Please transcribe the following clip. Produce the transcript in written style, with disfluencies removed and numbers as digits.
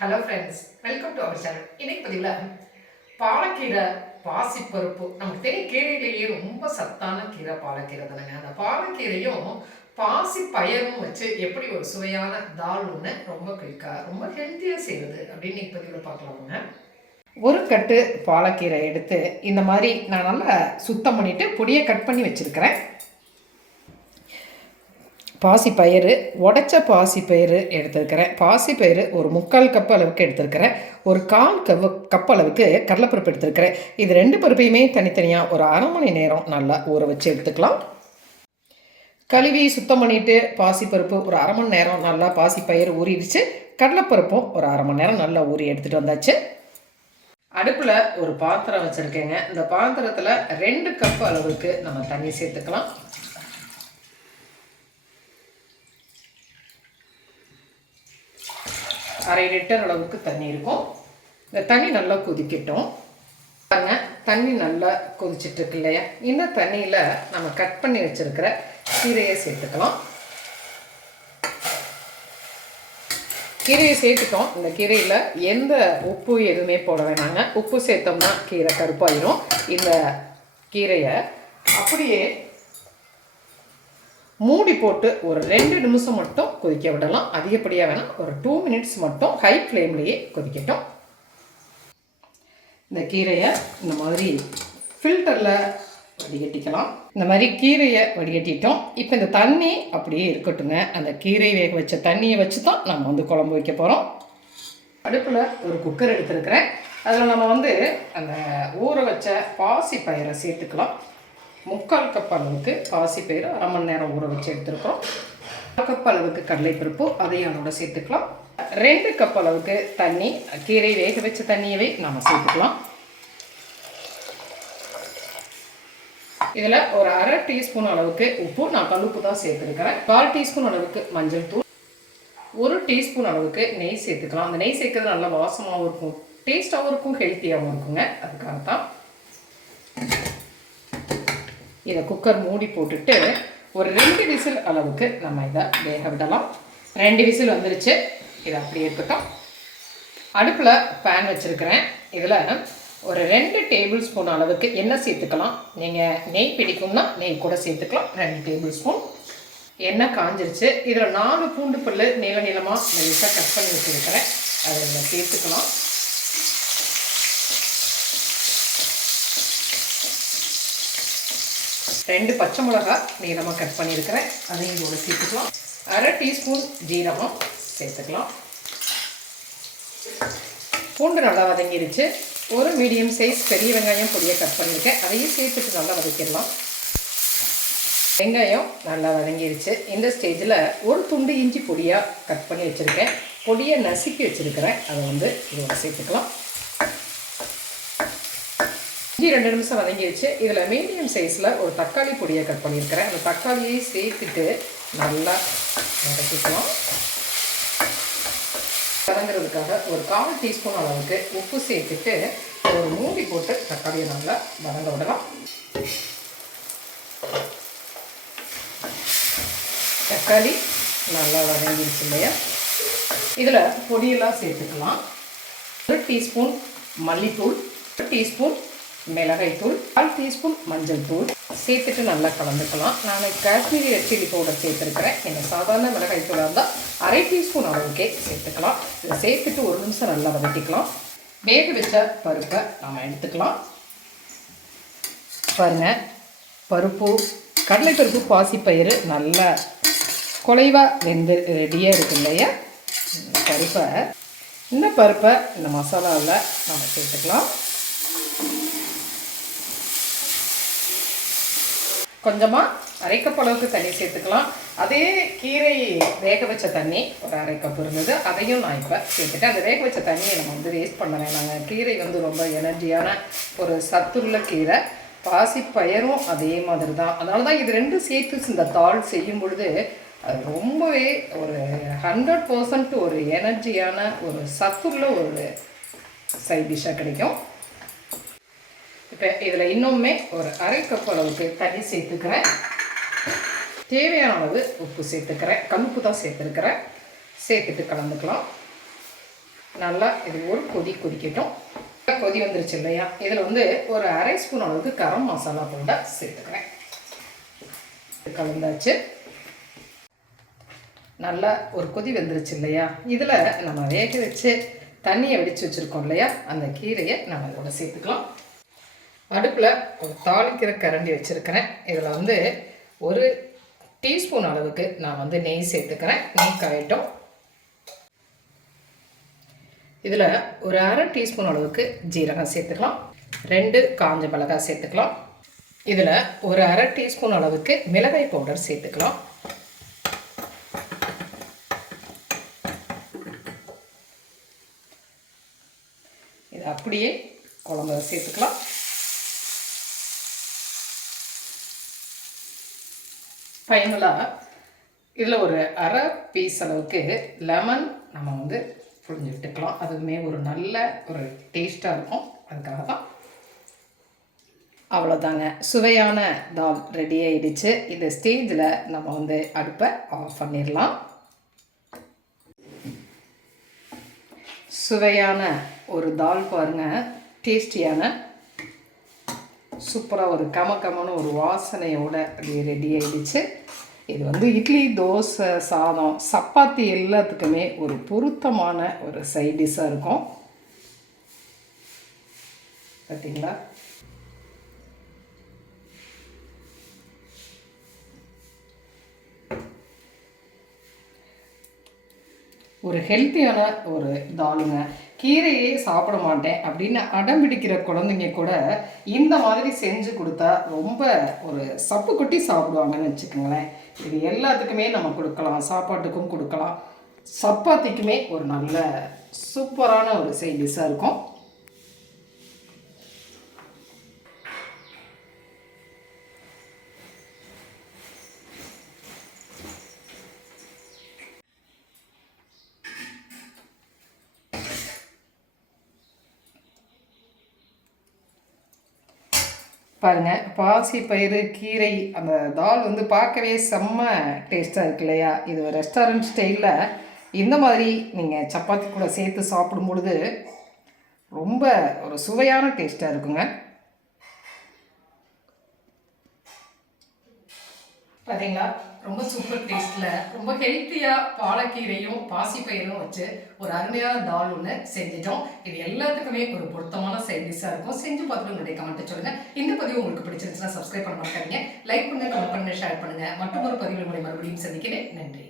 Hello friends, welcome to our channel. இன்னைக்கு பதிவில் பாலக்கீரை, பாசிப்பருப்பு. நமக்கு தெரியும் கீரையிலேயே ரொம்ப சத்தான கீரை பாலக்கீரை தானேங்க. அந்த பாலக்கீரையும் பாசி பயரும் வச்சு எப்படி ஒரு சுவையான தால் ஒன்று ரொம்ப குயிக்காக ரொம்ப ஹெல்த்தியாக செய்கிறது அப்படின்னு இன்னைக்கு பதிவில் பார்க்கலாமுங்க. ஒரு கட்டு பாலக்கீரை எடுத்து இந்த மாதிரி நான் நல்லா சுத்தம் பண்ணிவிட்டு பொடியை கட் பண்ணி வச்சுருக்கிறேன். பாசிப்பயிறு, உடைச்ச பாசிப்பயிறு எடுத்துருக்கிறேன். பாசிப்பயிறு ஒரு 3/4 கப் அளவுக்கு எடுத்துருக்கிறேன். ஒரு 1/4 கப் அளவுக்கு கடலைப்பருப்பு எடுத்துருக்கிறேன். இது 2 பருப்பையுமே தனித்தனியாக ஒரு அரை மணி நேரம் நல்லா ஊற வச்சு எடுத்துக்கலாம். கழுவி சுத்தம் பண்ணிவிட்டு பாசிப்பருப்பு ஒரு அரை மணி நேரம் நல்லா பாசிப்பயிறு ஊறிடுச்சு. கடலைப்பருப்பும் ஒரு அரை மணி நேரம் நல்லா ஊறி எடுத்துகிட்டு வந்தாச்சு. அடுப்பில் ஒரு பாத்திரம் வச்சுருக்கேங்க. இந்த பாத்திரத்தில் 2 கப் அளவுக்கு நம்ம தண்ணி சேர்த்துக்கலாம். அரை லிட்டர் அளவுக்கு தண்ணி இருக்கும். இந்த தண்ணி நல்லா கொதிக்கட்டும். பாருங்க, தண்ணி நல்லா கொதிச்சுட்டு இருக்கு இல்லையா? இந்த தண்ணியில் நம்ம கட் பண்ணி வச்சுருக்கிற கீரையை சேர்த்துக்கலாம். கீரையை சேர்த்துட்டோம். இந்த கீரையில் எந்த உப்பு எதுவுமே போட வேணாங்க. உப்பு சேர்த்தோம்னா கீரை கருப்பாயிரும். இந்த கீரையை அப்படியே மூடி போட்டு ஒரு 2 நிமிஷம் மட்டும் கொதிக்க விடலாம். அதிகப்படியாக வேணாம், ஒரு 2 மினிட்ஸ் மட்டும் ஹை ஃப்ளேம்லேயே கொதிக்கட்டும். இந்த கீரையை இந்த மாதிரி ஃபில்டரில் வடிகட்டிக்கலாம். இந்த மாதிரி கீரையை வடிகட்டிட்டோம். இப்போ இந்த தண்ணி அப்படியே இருக்கட்டுங்க. அந்த கீரை வேக வச்ச தண்ணியை வச்சு தான் நம்ம குழம்பு வைக்க போகிறோம். அடுப்பில் ஒரு குக்கர் எடுத்துருக்கிறேன். அதில் நம்ம அந்த ஊற வச்ச பாசி பயிரை சேர்த்துக்கலாம். 3/4 கப் அளவுக்கு பாசிப்பயிறு அரை மணி நேரம் ஊற வச்சு எடுத்துருக்கோம். 1 கப் அளவுக்கு கடலைப்பருப்பு அதையும் அதோட சேர்த்துக்கலாம். 2 கப் அளவுக்கு தண்ணி, கீரை வேக வச்ச தண்ணியவே நம்ம சேர்த்துக்கலாம். இதில் ஒரு அரை டீஸ்பூன் அளவுக்கு உப்பு, நான் கல்லுப்பு தான் சேர்த்துருக்கிறேன். 1/4 டீஸ்பூன் அளவுக்கு மஞ்சள் தூள், 1 டீஸ்பூன் அளவுக்கு நெய் சேர்த்துக்கலாம். அந்த நெய் சேர்க்கறது நல்லா வாசமாகவும் இருக்கும், டேஸ்ட்டாகவும் இருக்கும், ஹெல்த்தியாகவும் இருக்குங்க. அதுக்காக தான் இதை குக்கர் மூடி போட்டுட்டு ஒரு 2 விசில் அளவுக்கு நம்ம இதை வேக விடலாம். 2 விசில் வந்துருச்சு. இதை அப்படியே இருக்கட்டும். அடுப்பில் பேன் வச்சுருக்கிறேன். இதில் ஒரு 2 டேபிள் ஸ்பூன் அளவுக்கு எண்ணெய் சேர்த்துக்கலாம். நீங்கள் நெய் பிடிக்கும்னா நெய் கூட சேர்த்துக்கலாம். 2 டேபிள் ஸ்பூன் எண்ணெய் காஞ்சிருச்சு. இதில் 4 பூண்டு பல் நீளமாக மெலிசாக கட் பண்ணி வச்சுருக்கிறேன். அதை இதில் சேர்த்துக்கலாம். 2 பச்சை மிளகாய் நீளமாக கட் பண்ணியிருக்கிறேன். அதையும் இதோட சேர்த்துக்கலாம். அரை டீஸ்பூன் ஜீரகம் சேர்த்துக்கலாம். பூண்டு நல்லா வதங்கிருச்சு. ஒரு மீடியம் சைஸ் பெரிய வெங்காயம் பொடியாக கட் பண்ணியிருக்கேன். அதையும் சேர்த்துட்டு நல்லா வதக்கிடலாம். வெங்காயம் நல்லா வதங்கிருச்சு. இந்த ஸ்டேஜில் ஒரு துண்டு இஞ்சி பொடியாக கட் பண்ணி வச்சுருக்கேன். பொடியை நசுக்கி வச்சுருக்கிறேன். அதை இதோட சேர்த்துக்கலாம். இஞ்சி 2 நிமிஷம் வதங்கிடுச்சு. இதில் மீடியம் சைஸில் ஒரு தக்காளி பொடியை கட் பண்ணியிருக்கிறேன். அந்த தக்காளியை சேர்த்துட்டு நல்லா வதக்கிக்கலாம். வதங்குறதுக்காக ஒரு 1/4 டீஸ்பூன் அளவுக்கு உப்பு சேர்த்துட்டு ஒரு மூடி போட்டு தக்காளியை நல்லா வதங்க விடலாம். தக்காளி நல்லா வதங்கிடுச்சு இல்லையா? இதில் பொடியெல்லாம் சேர்த்துக்கலாம். 1 டீஸ்பூன் மல்லித்தூள், 1 டீஸ்பூன் மிளகாய்த்தூள், 1/4 டீஸ்பூன் மஞ்சள் தூள் சேர்த்துட்டு நல்லா கலந்துக்கலாம். நான் காஷ்மீரி ரெட் சில்லி பவுடர் சேர்த்துருக்கிறேன். நீங்கள் சாதாரண மிளகாய்த்தூளாக இருந்தால் அரை டீஸ்பூன் அளவுக்கே சேர்த்துக்கலாம். இதை சேர்த்துட்டு 1 நிமிஷம் நல்லா வதக்கிக்கலாம். வேக வச்ச பருப்பை நம்ம எடுத்துக்கலாம். பாருங்கள், பருப்பு, கடலைப்பருப்பு, பாசிப்பயிறு நல்லா குலைவாக வெந்து ரெடியாக இருக்கு இல்லையா? இந்த பருப்பை இந்த மசாலாவில் நம்ம சேர்த்துக்கலாம். கொஞ்சமாக அரை கப் அளவுக்கு தண்ணி சேர்த்துக்கலாம். அதே கீரை வேக வச்ச தண்ணி ஒரு அரை கப் இருந்தது, அதையும் நான் இப்போ சேர்த்துட்டேன். அந்த வேக வச்ச தண்ணியை நம்ம வேஸ்ட் பண்ண வேணாங்க. கீரை ரொம்ப எனர்ஜியான ஒரு சத்துள்ள கீரை. பாசிப்பயரும் அதே மாதிரி தான். அதனால தான் இது 2 சேர்த்து இந்த தால் செய்யும் பொழுது அது ரொம்பவே ஒரு 100% ஒரு எனர்ஜியான ஒரு சத்துள்ள ஒரு சைட் டிஷ்ஷாக கிடைக்கும். இப்போ இதில் இன்னுமே ஒரு அரை கப் அளவுக்கு தண்ணி சேர்த்துக்கிறேன். தேவையான அளவு உப்பு சேர்த்துக்கிறேன். கல்லுப்பு தான் சேர்த்துருக்கிறேன். சேர்த்துட்டு கலந்துக்கலாம். நல்லா இது ஒரு கொதி கொதிக்கட்டும். கொதி வந்துருச்சு இல்லையா, இதில் வந்து ஒரு அரை ஸ்பூன் அளவுக்கு கரம் மசாலா பவுடர் சேர்த்துக்கிறேன். கலந்தாச்சு. நல்லா ஒரு கொதி வந்துருச்சு இல்லையா, இதில் நம்ம வேக வச்சு தண்ணியை வெடித்து வச்சுருக்கோம் இல்லையா, அந்த கீரையை நம்ம இதோட சேர்த்துக்கலாம். அடுப்பில் ஒரு தாளிக்கிற கரண்டி வச்சுருக்கிறேன். இதில் வந்து ஒரு டீஸ்பூன் அளவுக்கு நான் வந்து நெய் சேர்த்துக்கிறேன். நெய் காயட்டும். இதில் ஒரு அரை டீஸ்பூன் அளவுக்கு ஜீரகம் சேர்த்துக்கலாம். 2 காஞ்ச மிளகாய் சேர்த்துக்கலாம். இதில் ஒரு அரை டீஸ்பூன் அளவுக்கு மிளகாய் பவுடர் சேர்த்துக்கலாம். இது அப்படியே குழம்புல சேர்த்துக்கலாம். ஃபைனலாக இதில் ஒரு அரை பீஸ் அளவுக்கு லெமன் நம்ம வந்து புழிஞ்சு விட்டுக்கலாம். அதுவுமே ஒரு நல்ல ஒரு டேஸ்ட்டாக இருக்கும். அதுக்காக தான். அவ்வளோதாங்க, சுவையான தால் ரெடி ஆகிடுச்சு. இந்த ஸ்டேஜில் நம்ம வந்து அடுப்பை ஆஃப் பண்ணிடலாம். சுவையான ஒரு தால் பாருங்கள், டேஸ்டியான சூப்பராக ஒரு கமன்னு ஒரு வாசனையோடு அப்படியே ரெடி ஆகிடுச்சு. இது வந்து இட்லி, தோசை, சாதம், சப்பாத்தி எல்லாத்துக்குமே ஒரு பொருத்தமான ஒரு சைட் டிஷ்ஷாக இருக்கும். பார்த்தீங்களா? ஒரு ஹெல்த்தியான ஒரு தாலுங்க. கீரையே சாப்பிட மாட்டேன் அப்படின்னு அடம் பிடிக்கிற குழந்தைங்க கூட இந்த மாதிரி செஞ்சு கொடுத்தா ரொம்ப ஒரு சப்பு கொட்டி சாப்பிடுவாங்கன்னு வச்சுக்கோங்களேன். இது எல்லாத்துக்குமே நம்ம கொடுக்கலாம். சாப்பாட்டுக்கும் கொடுக்கலாம், சப்பாத்திக்குமே ஒரு நல்ல சூப்பரான ஒரு சைட் டிஷ்ஷாக இருக்கும். பாருங்கள், பாசி பயிறு கீரை அந்த தால் வந்து பார்க்கவே செம்ம டேஸ்ட்டாக இருக்கு இல்லையா. இது ரெஸ்டாரண்ட் ஸ்டைலில் இந்த மாதிரி நீங்கள் சப்பாத்தி கூட சேர்த்து சாப்பிடும் பொழுது ரொம்ப ஒரு சுவையான டேஸ்ட்டாக இருக்குங்க. பார்த்தீங்களா, ரொம்ப சூப்பர் டேஸ்ட்டில் ரொம்ப ஹெல்த்தியாக பாலக்கீரையும் பாசிப்பயிரும் வச்சு ஒரு அருமையான தால் ஒன்று செஞ்சிட்டோம். இது எல்லாத்துக்குமே ஒரு பொருத்தமான சைட் டிஷ்ஷாக இருக்கும். செஞ்சு பார்த்துட்டு உங்களுடைய கமெண்ட் சொல்லுங்கள். இந்த பதிவு உங்களுக்கு பிடிச்சிருந்துச்சுன்னா சப்ஸ்கிரைப் பண்ண மாட்டாங்க, லைக் பண்ணுங்கள், கமெண்ட் பண்ணுங்கள், ஷேர் பண்ணுங்கள். மற்றொரு பதிவு உங்களை மறுபடியும் சந்திக்கிறேன். நன்றி.